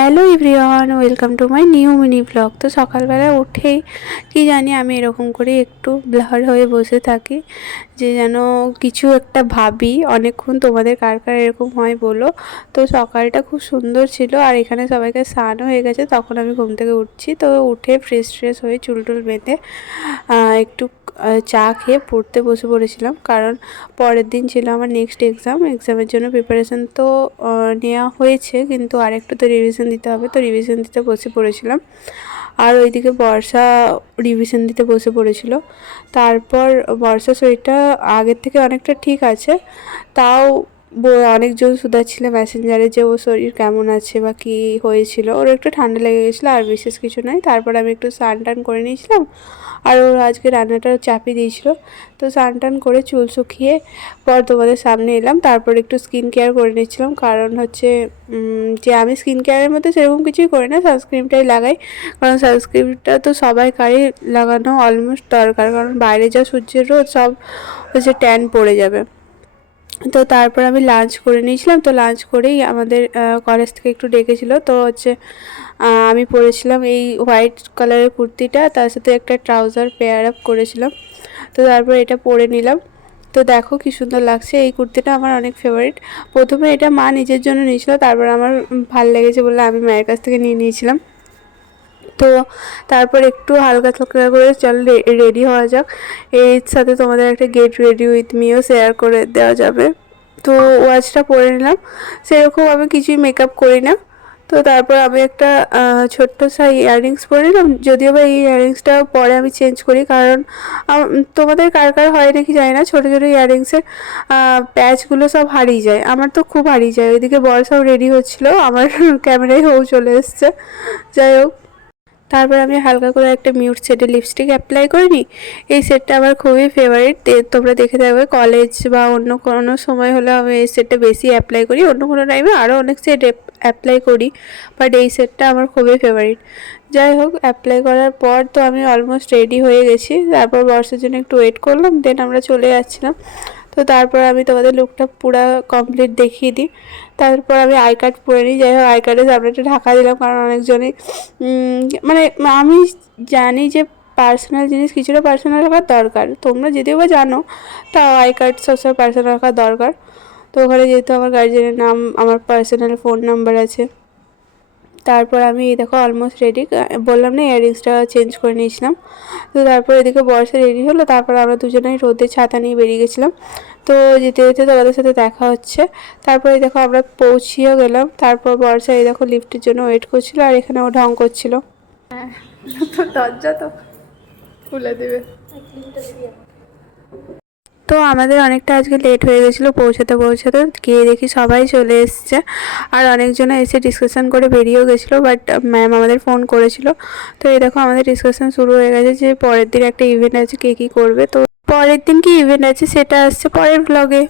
Hello everyone, welcome to my new mini blog. তো সকালবেলা উঠেই কি জানি আমি এরকম করে একটু ব্লার হয়ে বসে থাকি, যে যেন কিছু একটা ভাবি অনেকক্ষণ। তোমাদের কার কার এরকম হয় বলো। তো সকালটা খুব সুন্দর ছিল, আর এখানে সবাইকে স্নানও হয়ে গেছে। তখন আমি ঘুম থেকে উঠছি, তো উঠে ফ্রেশ হয়ে চুল টুল বেঁধে একটু চা খেয়ে পড়তে বসে পড়েছিলাম, কারণ পরের দিন ছিল আমার নেক্সট এক্সামের জন্য প্রিপারেশান তো নেওয়া হয়েছে, কিন্তু আরেকটু তো রিভিশন দিতে হবে। তো রিভিশন দিতে বসে পড়েছিলাম, আর ওইদিকে বর্ষা রিভিশন দিতে বসে পড়েছিল। তারপর বর্ষার শরীরটা আগের থেকে অনেকটা ঠিক আছে, তাও অনেকজন শুধাচ্ছিল মেসেঞ্জারে যে ও শরীর কেমন আছে বা কী হয়েছিল। ওর একটু ঠান্ডা লেগে গেছিলো, আর বিশেষ কিছু নয়। তারপর আমি একটু স্নান টান করে নিয়েছিলাম, আর ওর আজকে রান্নাটা চাপিয়ে দিয়েছিল। তো স্নান টান করে চুল শুকিয়ে পর তোমাদের সামনে এলাম। তারপর একটু স্কিন কেয়ার করে নিচ্ছিলাম, কারণ হচ্ছে যে আমি স্কিন কেয়ারের মধ্যে সেরকম কিছুই করি না, সানস্ক্রিনটাই লাগাই। কারণ সানস্ক্রিনটা তো সবাইকারই লাগানো অলমোস্ট দরকার, কারণ বাইরে যা সূর্যের রোদ সব হচ্ছে ট্যান পড়ে যাবে। তো তারপর আমি লাঞ্চ করে নিয়েছিলাম। তো লাঞ্চ করেই আমাদের কলেজ থেকে একটু ডেকেছিলো। তো হচ্ছে আমি পরেছিলাম এই হোয়াইট কালারের কুর্তিটা, তার সাথে একটা ট্রাউজার পেয়ার আপ করেছিলাম। তো তারপর এটা পরে নিলাম। তো দেখো কি সুন্দর লাগছে, এই কুর্তিটা আমার অনেক ফেভারিট। প্রথমে এটা মা নিজের জন্য নিয়েছিল, তারপর আমার ভাল লেগেছে বলে আমি মায়ের কাছ থেকে নিয়ে নিয়েছিলাম। তো তারপর একটু হালকা থালকা করে চল রেডি হওয়া যাক। এর সাথে তোমাদের একটা get ready with me share করে দেওয়া যাবে। তো ওয়াচটা পরে নিলাম, সেরকম আমি কিছুই মেকআপ করি না। তো তারপর আমি একটা ছোট্ট সাই ইয়াররিংস পরে নিলাম, যদিও বা এই ইয়াররিংসটা পরে আমি চেঞ্জ করি, কারণ তোমাদের কার কার হয় নাকি জানি না, ছোটো ছোটো ইয়াররিংসের প্যাচগুলো সব হারিয়ে যায়। আমার তো খুব হারিয়ে যায়। ওইদিকে বর্ষাও রেডি হচ্ছিলো, আমার ক্যামেরায় চলে এসছে। যাই হোক, তারপর আমি হালকা করে একটা মিউট শেডের লিপস্টিক অ্যাপ্লাই করে নিই। এই সেটটা আমার খুবই ফেভারিট, তোমরা দেখে থাকবে। কলেজ বা অন্য কোনো সময় হলে আমি এই সেটটা বেশি অ্যাপ্লাই করি, অন্য কোনো টাইমে আরও অনেক সেট অ্যাপ্লাই করি, বাট এই সেটটা আমার খুবই ফেভারিট। যাই হোক, অ্যাপ্লাই করার পর তো আমি অলমোস্ট রেডি হয়ে গেছি। তারপর বর্ষার জন্য একটু ওয়েট করলাম, দেন আমরা চলে যাচ্ছিলাম। তো তারপর আমি তোমাদের লুকটা পুরো কমপ্লিট দেখিয়ে দিই। তারপর আমি আই কার্ড পরে নিই। যাই হোক, আই কার্ডের সামনেটা ঢাকা দিলাম, কারণ অনেকজনই মানে আমি জানি যে পার্সোনাল জিনিস কিছুটা পার্সোনাল রাখার দরকার, তোমরা যদিও বা জানো, তাও আই কার্ড সবসময় পার্সোনাল রাখা দরকার। তো ওখানে যেহেতু আমার গার্জেনের নাম, আমার পার্সোনাল ফোন নাম্বার আছে। তারপর আমি এই দেখো অলমোস্ট রেডি, বললাম না ইয়াররিংসটা চেঞ্জ করে নিয়েছিলাম। তো তারপর এদিকে বর্ষা রেডি হলো, তারপর আমরা দুজনেই রোদে ছাতা নিয়ে বেরিয়ে গেছিলাম। তো যেতে যেতে তোমাদের সাথে দেখা হচ্ছে। তারপরে দেখো আমরা পৌঁছিয়েও গেলাম। তারপর বর্ষা এই দেখো লিফটের জন্য ওয়েট করছিল, আর এখানে ও ঢং করছিল। হ্যাঁ, তো দরজা তো খুলে দেবে। তো আমাদের অনেকটা আজকে লেট হয়ে গেছিলো পৌঁছাতে গিয়ে দেখি সবাই চলে এসছে, আর অনেকজন এসে ডিসকাশন করে বেরিয়েও গেছিলো, বাট ম্যাম আমাদের ফোন করেছিল। তো এই দেখো আমাদের ডিসকাশন শুরু হয়ে গেছে যে পরের দিন একটা ইভেন্ট আছে, কে কী করবে। তো পরের দিন কি ইভেন্ট আছে সেটা আসছে পরের ব্লগে।